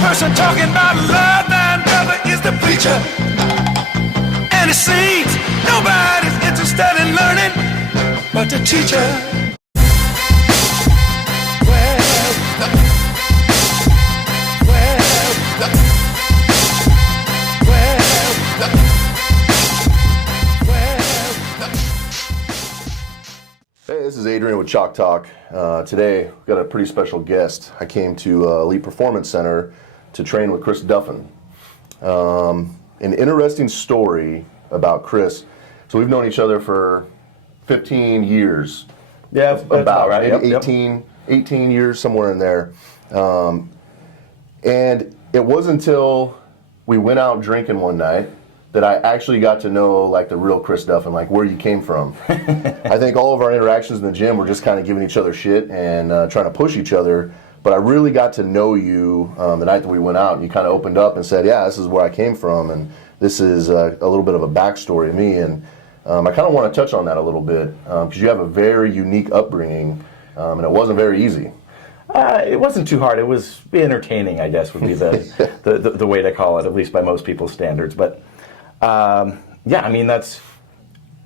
person talking about love, thine brother is the preacher. And it seems nobody's interested in learning but the teacher. Hey, this is Adrian with Chalk Talk. Today, we've got a pretty special guest. I came to Elite Performance Center to train with Chris Duffin. An interesting story about Chris. So we've known each other for 15 years. Yeah, that's about right. Maybe 18 years, somewhere in there. And it wasn't until we went out drinking one night that I actually got to know like the real Chris Duffin, like where you came from. I think all of our interactions in the gym were just kind of giving each other shit and trying to push each other. But I really got to know you the night that we went out, and you kind of opened up and said, yeah, this is where I came from, and this is a little bit of a backstory of me. And I kind of want to touch on that a little bit because you have a very unique upbringing, and it wasn't very easy. It wasn't too hard. It was entertaining, I guess, would be the way to call it, at least by most people's standards. But yeah, I mean, that's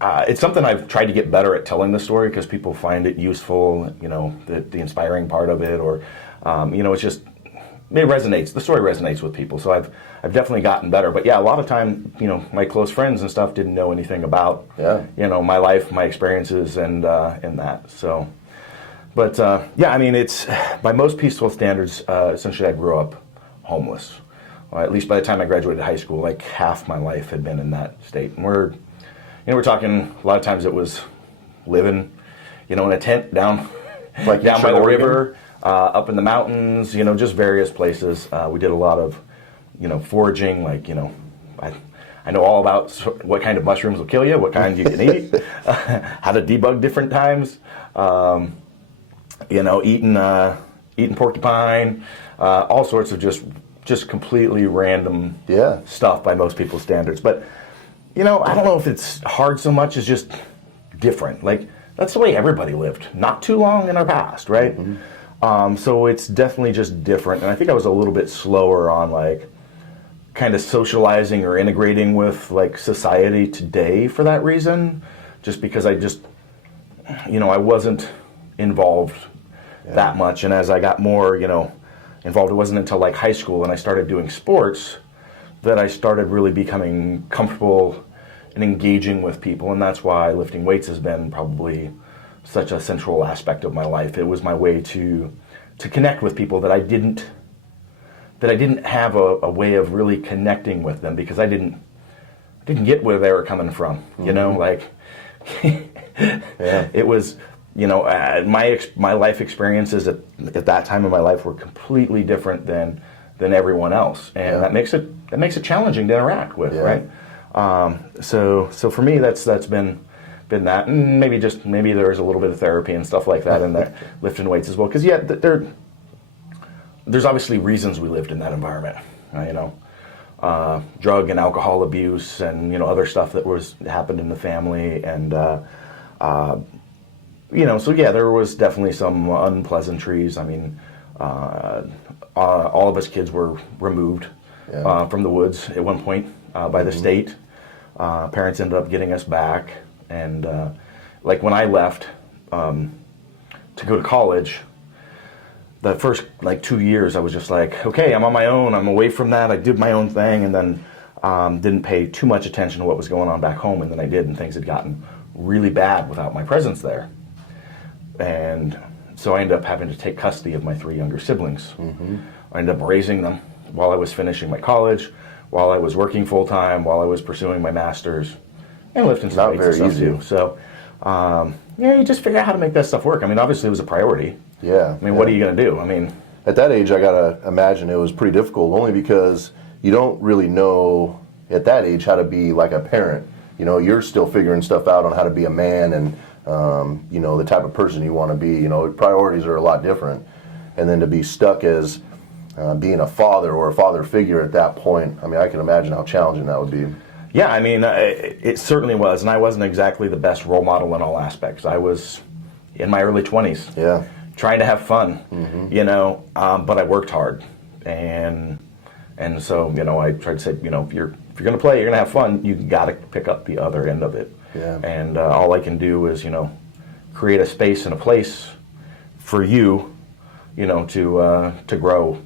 it's something I've tried to get better at telling the story because people find it useful, you know, the inspiring part of it, or you know, it's just it resonates. The story resonates with people, so I've definitely gotten better. But yeah, a lot of time, you know, my close friends and stuff didn't know anything about you know, my life, my experiences, and that. So, but yeah, I mean, it's by most peaceful standards, essentially, I grew up homeless. At least by the time I graduated high school, like half my life had been in that state. And we're talking a lot of times it was living, you know, in a tent down by the river, up in the mountains, you know, just various places. We did a lot of, you know, foraging, like, you know, I know all about what kind of mushrooms will kill you, what kinds you can eat, how to debug different times, you know, eating porcupine, all sorts of just completely random stuff by most people's standards. But, you know, I don't know if it's hard so much as just different. Like, that's the way everybody lived not too long in our past, right? Mm-hmm. So it's definitely just different. And I think I was a little bit slower on, like, kind of socializing or integrating with, like, society today for that reason. Just because I just, you know, I wasn't involved that much. And as I got more, you know, involved, it wasn't until like high school and I started doing sports that I started really becoming comfortable and engaging with people, and that's why lifting weights has been probably such a central aspect of my life. It was my way to connect with people that I didn't have a way of really connecting with them because I didn't get where they were coming from. You know, like it was. You know, my life experiences at that time in my life were completely different than everyone else, and that makes it challenging to interact with, right? So for me, that's been that, and maybe there's a little bit of therapy and stuff like that in the lifting weights as well, because there's obviously reasons we lived in that environment, you know, drug and alcohol abuse, and you know, other stuff that happened in the family, and you know, so yeah, there was definitely some unpleasantries. I mean, all of us kids were removed from the woods at one point by the state. Parents ended up getting us back, and like when I left to go to college, the first like 2 years, I was just like, okay, I'm on my own. I'm away from that. I did my own thing, and then didn't pay too much attention to what was going on back home, and then I did, and things had gotten really bad without my presence there. And so I ended up having to take custody of my 3 younger siblings. Mm-hmm. I ended up raising them while I was finishing my college, while I was working full-time, while I was pursuing my master's, and lifting some weights and stuff too. So, yeah, you just figure out how to make that stuff work. I mean, obviously it was a priority. Yeah. I mean, what are you going to do? I mean, at that age, I got to imagine it was pretty difficult, only because you don't really know at that age how to be like a parent. You know, you're still figuring stuff out on how to be a man and you know, the type of person you want to be. You know, priorities are a lot different. And then to be stuck as being a father or a father figure at that point, I mean, I can imagine how challenging that would be. Yeah, I mean, it certainly was. And I wasn't exactly the best role model in all aspects. I was in my early 20s. Yeah. Trying to have fun, you know, but I worked hard. And so, I try to say, if you're going to play, you're going to have fun, you got to pick up the other end of it. Yeah. And all I can do is, create a space and a place for you, to grow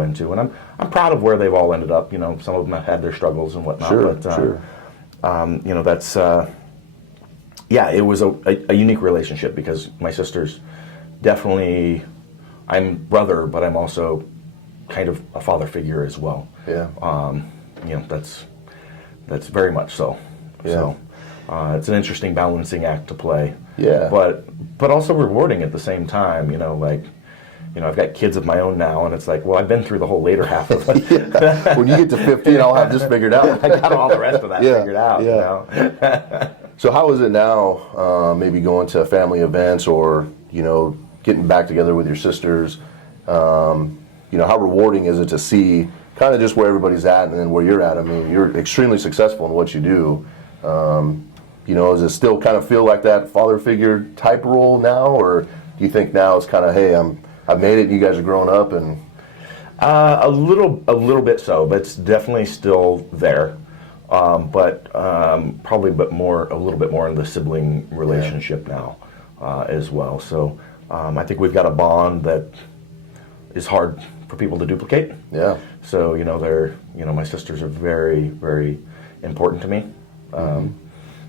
into. And I'm proud of where they've all ended up. Some of them have had their struggles and whatnot. Sure, but, sure. That's it was a unique relationship because my sister's definitely, I'm brother, but I'm also kind of a father figure as well. Yeah. That's very much so. Yeah. So it's an interesting balancing act to play. Yeah. But also rewarding at the same time. I've got kids of my own now, and it's like, well, I've been through the whole later half of it. Yeah. When you get to 15, I'll have this figured out. I got all the rest of that figured out. Yeah. So how is it now, maybe going to family events or, getting back together with your sisters? How rewarding is it to see kind of just where everybody's at and then where you're at? I mean, you're extremely successful in what you do. Does it still kind of feel like that father figure type role now, or do you think now it's kind of, hey, I've made it, you guys are growing up? And a little bit so, but it's definitely still there. But probably a little bit more in the sibling relationship now as well. So I think we've got a bond that is hard for people to duplicate. Yeah. So my sisters are very, very important to me.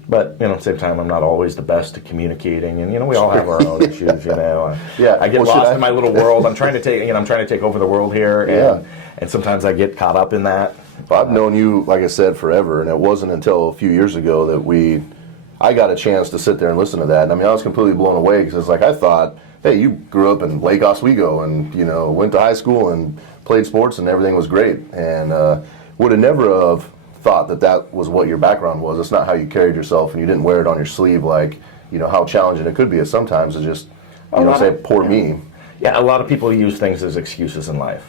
But at the same time, I'm not always the best at communicating, and we all have our own issues. Yeah. I get lost in my little world. I'm trying to take over the world here, and sometimes I get caught up in that. I've known you, like I said, forever, and it wasn't until a few years ago that I got a chance to sit there and listen to that. And I was completely blown away because it's like I thought, hey, you grew up in Lake Oswego and went to high school and played sports and everything was great, and would have never have thought that was what your background was. It's not how you carried yourself, and you didn't wear it on your sleeve like how challenging it could be. Sometimes it's just say poor me. Yeah, a lot of people use things as excuses in life.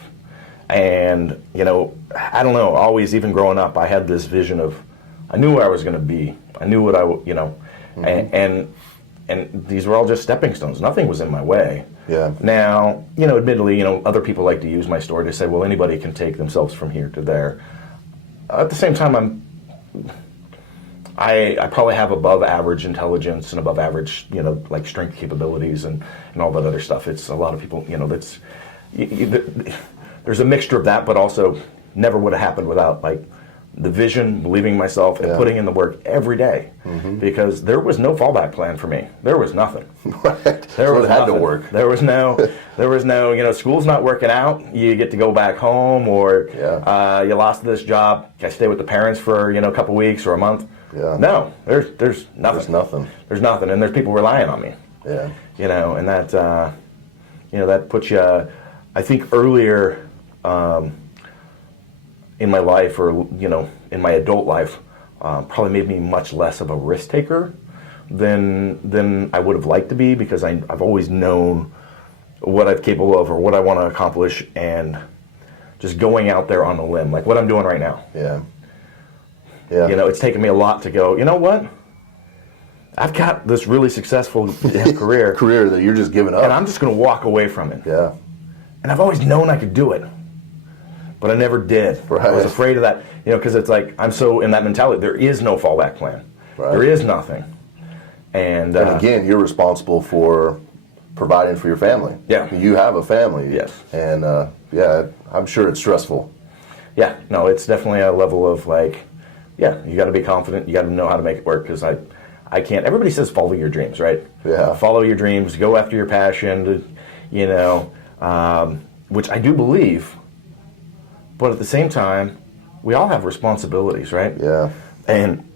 And, I don't know, always, even growing up, I had this vision of, I knew where I was going to be. I knew what and these were all just stepping stones. Nothing was in my way. Yeah. Now, admittedly, other people like to use my story to say, well, anybody can take themselves from here to there. At the same time, I probably have above average intelligence and above average, like strength capabilities and all that other stuff. It's a lot of people, there's a mixture of that, but also never would have happened without like the vision, believing in myself, and putting in the work every day. Because there was no fallback plan for me. There was nothing. Right. There was had to work. There was no, school's not working out. You get to go back home, or you lost this job. Can I stay with the parents for a couple weeks or a month? Yeah. No, there's nothing. There's nothing. There's nothing, and there's people relying on me. Yeah. And that that puts you, I think, earlier in my life, or in my adult life, probably made me much less of a risk taker than I would have liked to be, because I've always known what I'm capable of or what I want to accomplish, and just going out there on a limb, like what I'm doing right now. Yeah. Yeah. It's taken me a lot to go, you know what? I've got this really successful career. Career that you're just giving up. And I'm just going to walk away from it. Yeah. And I've always known I could do it, but I never did. Right. I was afraid of that, because it's like, I'm so in that mentality, there is no fallback plan. Right. There is nothing. And again, you're responsible for providing for your family. Yeah. You have a family. Yes. And I'm sure it's stressful. Yeah, no, it's definitely a level of like, you got to be confident. You got to know how to make it work, because I can't. Everybody says follow your dreams, right? Yeah. Follow your dreams. Go after your passion. Which I do believe. But at the same time, we all have responsibilities, right? Yeah. And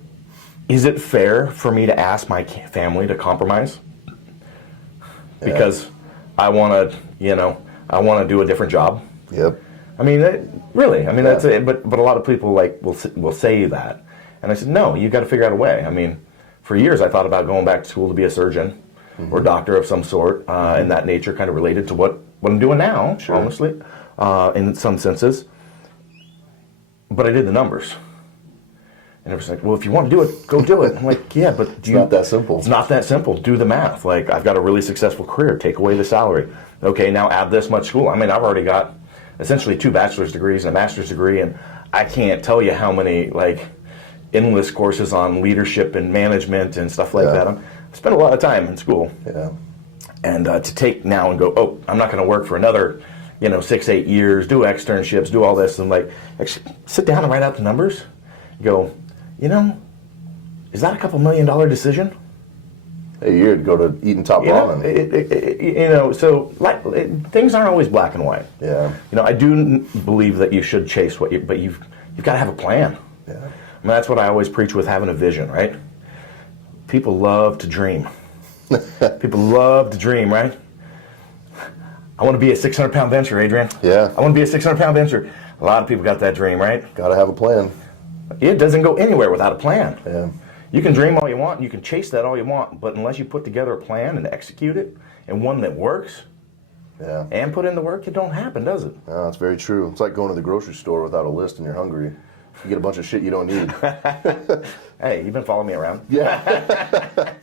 is it fair for me to ask my family to compromise? Because I want to, do a different job. Yep. I mean, really. I mean, that's it. But a lot of people will say that, and I said, no. You got to figure out a way. I mean, for years I thought about going back to school to be a surgeon or doctor of some sort, in that nature, kind of related to what I'm doing now, honestly, in some senses. But I did the numbers, and it was like, well, if you want to do it, go do it. I'm like, yeah, but it's not that simple. It's not that simple. Do the math. Like, I've got a really successful career. Take away the salary. Okay, now add this much school. I mean, I've already got essentially 2 bachelor's degrees and a master's degree, and I can't tell you how many like endless courses on leadership and management and stuff like that. I spent a lot of time in school. Yeah. And to take now and go, oh, I'm not going to work for another, 6-8 years, do externships, do all this, and like actually sit down and write out the numbers. Go, is that a couple $1 million decision? A year to go to Eaton Top Ramen. So like things aren't always black and white. Yeah. I do believe that you should chase but you've got to have a plan. Yeah. I mean, that's what I always preach with having a vision, right? People love to dream. People love to dream, right? I want to be a 600-pound bencher, Adrian. Yeah. I want to be a 600-pound bencher. A lot of people got that dream, right? Got to have a plan. It doesn't go anywhere without a plan. Yeah. You can dream all you want, and you can chase that all you want, but unless you put together a plan and execute it, and one that works, and put in the work, it don't happen, does it? No, that's very true. It's like going to the grocery store without a list and you're hungry. You get a bunch of shit you don't need. Hey, you've been following me around. Yeah.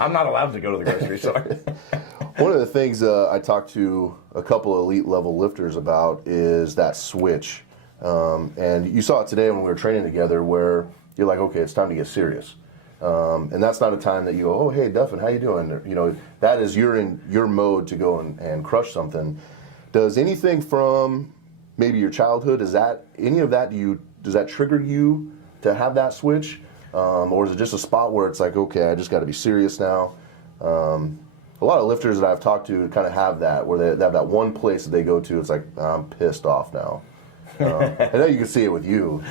I'm not allowed to go to the grocery store. One of the things I talked to a couple of elite level lifters about is that switch. And you saw it today when we were training together where you're like, okay, it's time to get serious. And that's not a time that you go, oh, hey, Duffin, how you doing? That is you're in your mode to go and crush something. Does anything from maybe your childhood, does that trigger you to have that switch? Or is it just a spot where it's like, okay, I just got to be serious now? A lot of lifters that I've talked to kind of have that, where they have that one place that they go to, it's like, I'm pissed off now. I know you can see it with you.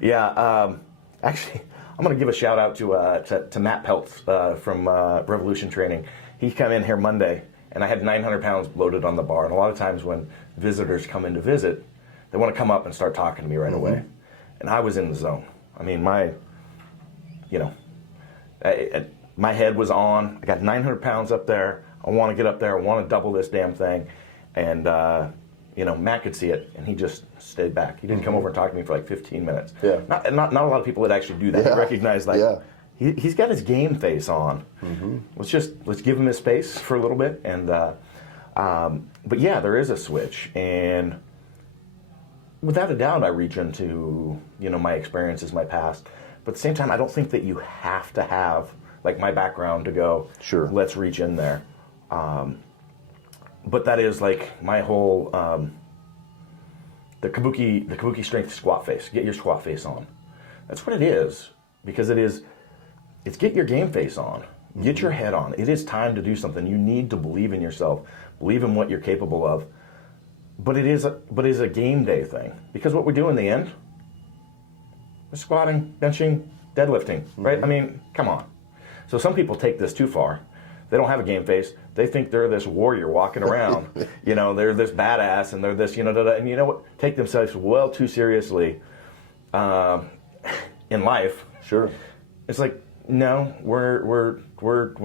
Yeah, actually, I'm going to give a shout out to Matt Peltz from Revolution Training. He came in here Monday, and I had 900 pounds loaded on the bar. And a lot of times when visitors come in to visit, they want to come up and start talking to me right away. And I was in the zone. I mean, my head was on. I got 900 pounds up there. I want to get up there. I want to double this damn thing. And, Matt could see it, and he just stayed back. He didn't come over and talk to me for like 15 minutes. Yeah. Not a lot of people that actually do that. Yeah. They recognize, he's got his game face on. Let's give him his space for a little bit. And but yeah, there is a switch. And without a doubt, I reach into, my experiences, my past. But at the same time, I don't think that you have to have like my background to go, sure, let's reach in there. But that is like my whole, the kabuki strength squat face. Get your squat face on. That's what it is. Because it's get your game face on. Get your head on. It is time to do something. You need to believe in yourself. Believe in what you're capable of. But it is a game day thing. Because what we do in the end, we're squatting, benching, deadlifting, right? I mean, come on. So some people take this too far. They don't have a game face. They think they're this warrior walking around. They're this badass, and they're this, and you know what? Take themselves well too seriously in life. Sure. It's like, no, we're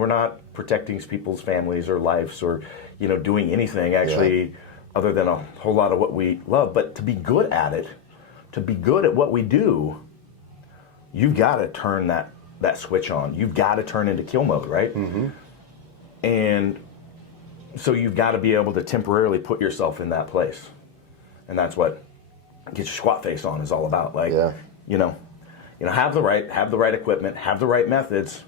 not protecting people's families or lives or, doing anything actually other than a whole lot of what we love. But to be good at it, to be good at what we do, you've got to turn that switch on. You've got to turn into kill mode, right? And so you've got to be able to temporarily put yourself in that place. And that's what get your squat face on is all about. Like, have the right equipment, have the right methods,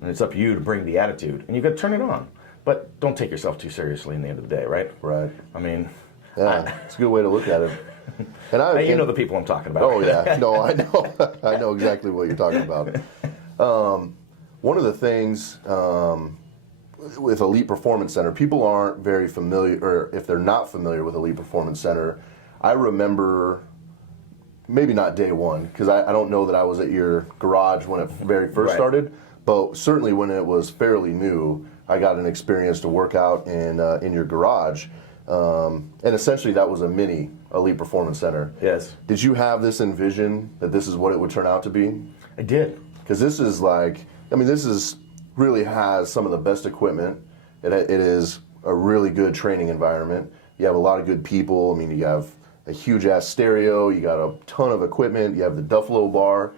and it's up to you to bring the attitude. And you've got to turn it on. But don't take yourself too seriously in the end of the day, right? Right. I mean, it's a good way to look at it. And you know the people I'm talking about. Oh yeah, no, I know, I know exactly what you're talking about. One of the things with Elite Performance Center, people aren't very familiar, or if they're not familiar with Elite Performance Center, I remember, maybe not day one, because I don't know that I was at your garage when it very first started, but certainly when it was fairly new, I got an experience to work out in your garage. And essentially that was a mini Elite Performance Center. Yes. Did you have this envision that this is what it would turn out to be? I did. Because this is really has some of the best equipment. It is a really good training environment. You have a lot of good people. I mean, you have a huge ass stereo. You got a ton of equipment. You have the Duffalo bar.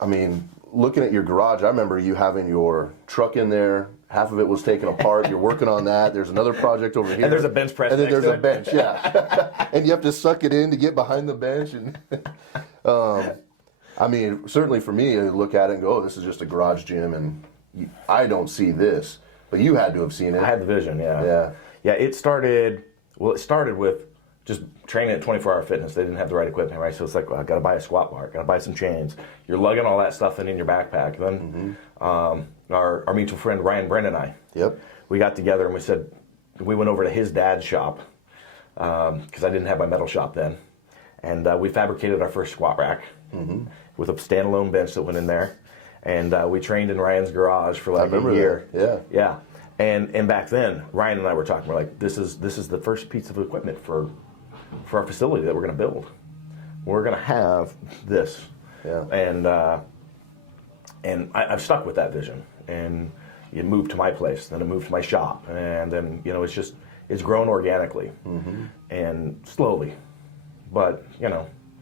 I mean, looking at your garage, I remember you having your truck in there, half of it was taken apart. You're working on that. There's another project over here. And there's a bench press And then next there's to a it. bench, yeah. And you have to suck it in to get behind the bench. And I mean, certainly for me, I look at it and go, oh, this is just a garage gym, and I don't see this. But you had to have seen it. I had the vision, yeah. Yeah. Yeah, it started with just training at 24 Hour Fitness. They didn't have the right equipment, right? So it's like, well, I got to buy a squat bar, got to buy some chains. You're lugging all that stuff in your backpack. Then our mutual friend Ryan Brennan and I, Yep. we got together and we went over to his dad's shop because I didn't have my metal shop then. And we fabricated our first squat rack with a standalone bench that went in there. And we trained in Ryan's garage for like a year. That. Yeah. And back then, Ryan and I were talking. We're like, this is the first piece of equipment for our facility that we're going to build. We're going to have this. Yeah. And I've stuck with that vision. And it moved to my place, then it moved to my shop, and then it's grown organically and slowly, but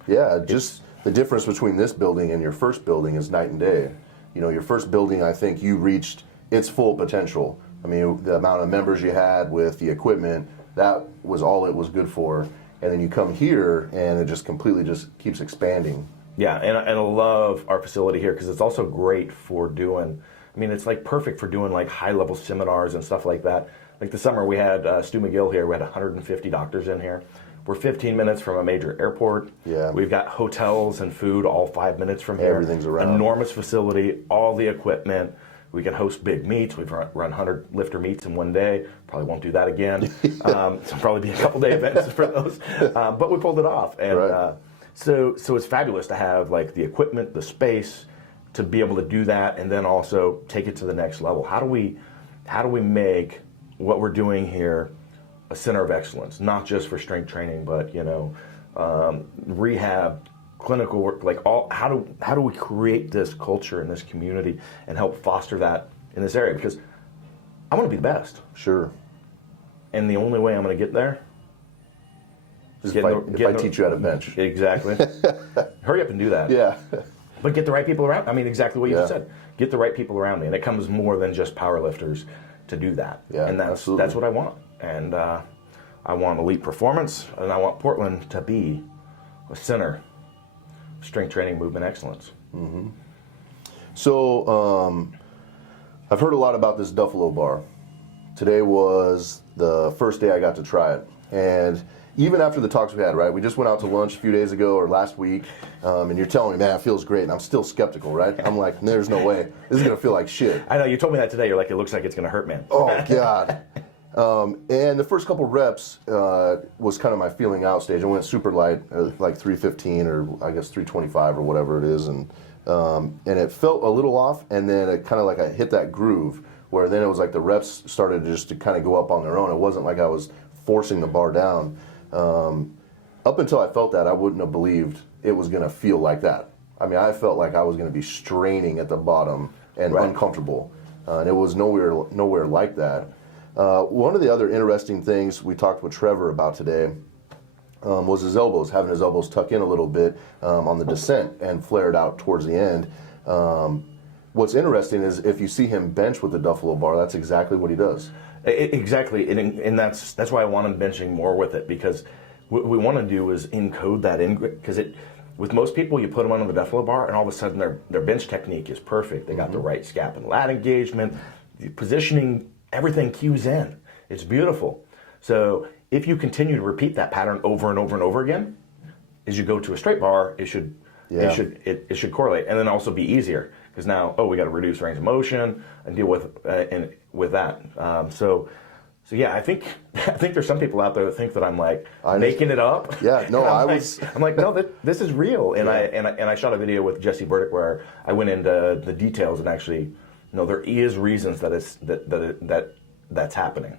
Yeah, just the difference between this building and your first building is night and day. Your first building, I think you reached its full potential. I mean, the amount of members you had with the equipment, that was all it was good for. And then you come here, and it just completely just keeps expanding. Yeah, and I love our facility here because it's also great for doing. I mean, it's like perfect for doing like high-level seminars and stuff like that. Like the summer we had Stu McGill here. We had 150 doctors in here. We're 15 minutes from a major airport. Yeah. We've got hotels and food all 5 minutes from here. Everything's around. Enormous facility, all the equipment. We can host big meets. We've run 100 lifter meets in one day. Probably won't do that again. So probably be a couple-day events for those. But we pulled it off. And Right. so it's fabulous to have like the equipment, the space, to be able to do that, and then also take it to the next level. How do we make what we're doing here a center of excellence, not just for strength training, but rehab, clinical work, like all. How do we create this culture in this community and help foster that in this area? Because I want to be the best, Sure. and the only way I'm going to get there is If I teach you how to bench. Exactly. Hurry up and do that. Yeah. But get the right people around. I mean, exactly what you just Yeah. said. Get the right people around me, and it comes more than just powerlifters to do that. Yeah, and absolutely. that's what I want. And I want elite performance, and I want Portland to be a center of strength training, movement excellence. So, I've heard a lot about this Duffalo bar. Today was the first day I got to try it. And even after the talks we had, right? We just went out to lunch a few days ago or last week, and you're telling me, man, it feels great. And I'm still skeptical, right? I'm like, there's no way. This is going to feel like shit. I know, you told me that today. You're like, it looks like it's going to hurt, man. Oh, God. And the first couple reps was kind of my feeling out stage. I went super light, like 315 or I guess 325 or whatever it is. And it felt a little off, and then it kind of like I hit that groove where then it was like the reps started just to kind of go up on their own. It wasn't like I was forcing the bar down. Up until I felt that, I wouldn't have believed it was going to feel like that. I mean, I felt like I was going to be straining at the bottom and uncomfortable. And it was nowhere like that. One of the other interesting things we talked with Trevor about today was his elbows, having his elbows tuck in a little bit on the descent and flared out towards the end. What's interesting is if you see him bench with the Duffalo bar, that's exactly what he does. Exactly, and that's why I want him benching more with it, because what we want to do is encode that in, because with most people you put them on the Duffalo bar and all of a sudden their bench technique is perfect. They got the right scap and lat engagement, the positioning, everything cues in. It's beautiful. So if you continue to repeat that pattern over and over and over again, as you go to a straight bar, it should correlate, and then also be easier, because now we got to reduce range of motion and deal with that. So yeah, I think there's some people out there that think that I'm like making it up. Yeah, no, I'm like, no, this is real. And I shot a video with Jesse Burdick where I went into the details, and actually, there is reasons that's happening.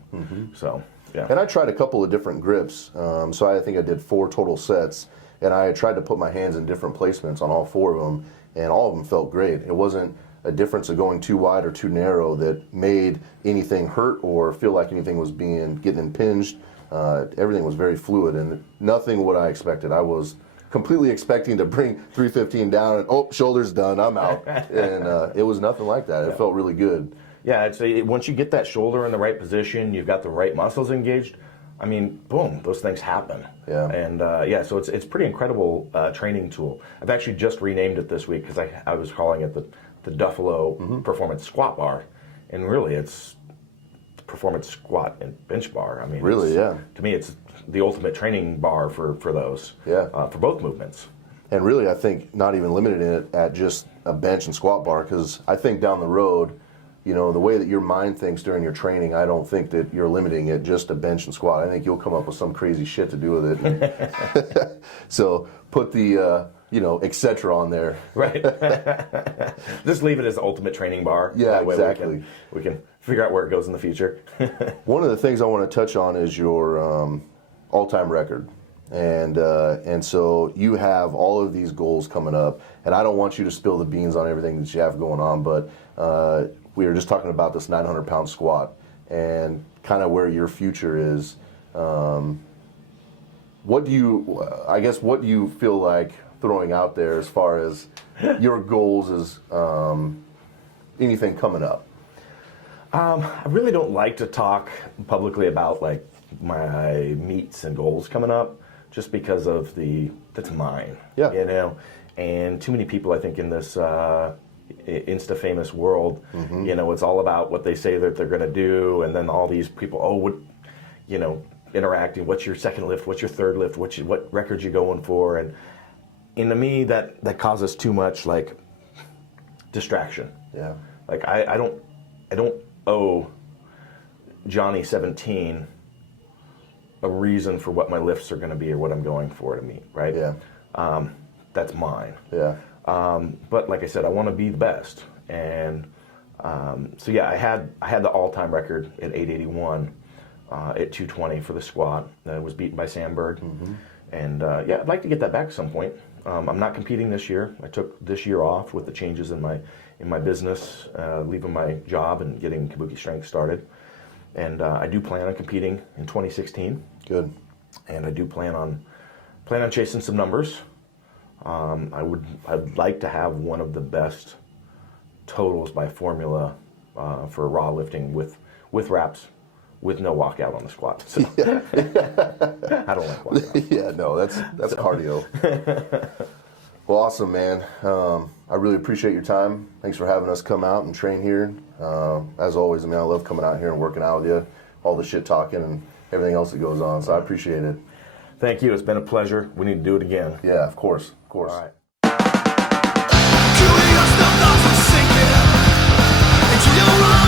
So yeah. And I tried a couple of different grips. So I think I did 4 total sets, and I tried to put my hands in different placements on all 4 of them, and all of them felt great. It wasn't a difference of going too wide or too narrow that made anything hurt or feel like anything was getting impinged. Everything was very fluid, and nothing what I expected. I was completely expecting to bring 315 down and shoulders done, I'm out. And it was nothing like that. It felt really good. Yeah, once you get that shoulder in the right position, you've got the right muscles engaged. I mean, boom, those things happen. Yeah. And so it's pretty incredible training tool. I've actually just renamed it this week because I was calling it the Duffalo Performance Squat Bar, and really it's performance squat and bench bar. I mean, really, yeah. To me, it's the ultimate training bar for those. Yeah. For both movements. And really, I think not even limiting it at just a bench and squat bar, because I think down the road, you know, the way that your mind thinks during your training, I don't think that you're limiting it just to bench and squat. I think you'll come up with some crazy shit to do with it. So put the, et cetera on there. Right. Just leave it as the ultimate training bar. Yeah, that way exactly. We can figure out where it goes in the future. One of the things I want to touch on is your all-time record. And so you have all of these goals coming up, and I don't want you to spill the beans on everything that you have going on, but we were just talking about this 900-pound squat and kind of where your future is. What do you feel like throwing out there as far as your goals is anything coming up? I really don't like to talk publicly about like my meets and goals coming up, just because of that's mine. Yeah. You know, and too many people, I think, in this Insta famous world, it's all about what they say that they're going to do, and then all these people, interacting. What's your second lift? What's your third lift? What records you going for? And to me, that causes too much like distraction. Yeah. Like I don't owe Johnny 17 a reason for what my lifts are going to be or what I'm going for to meet, right? Yeah. That's mine. Yeah. But like I said, I want to be the best, and I had the all-time record at 881 at 220 for the squat. It was beaten by Sam Bird, and I'd like to get that back at some point. I'm not competing this year. I took this year off with the changes in my business, leaving my job and getting Kabuki Strength started. And I do plan on competing in 2016. Good. And I do plan on chasing some numbers. I'd like to have one of the best totals by formula for raw lifting with reps, with no walkout on the squat. So, I don't like walkout. Yeah, no, that's cardio. Well, awesome, man. I really appreciate your time. Thanks for having us come out and train here. As always, I love coming out here and working out with you, all the shit talking and everything else that goes on, so I appreciate it. Thank you. It's been a pleasure. We need to do it again. Yeah, of course. All right. Into your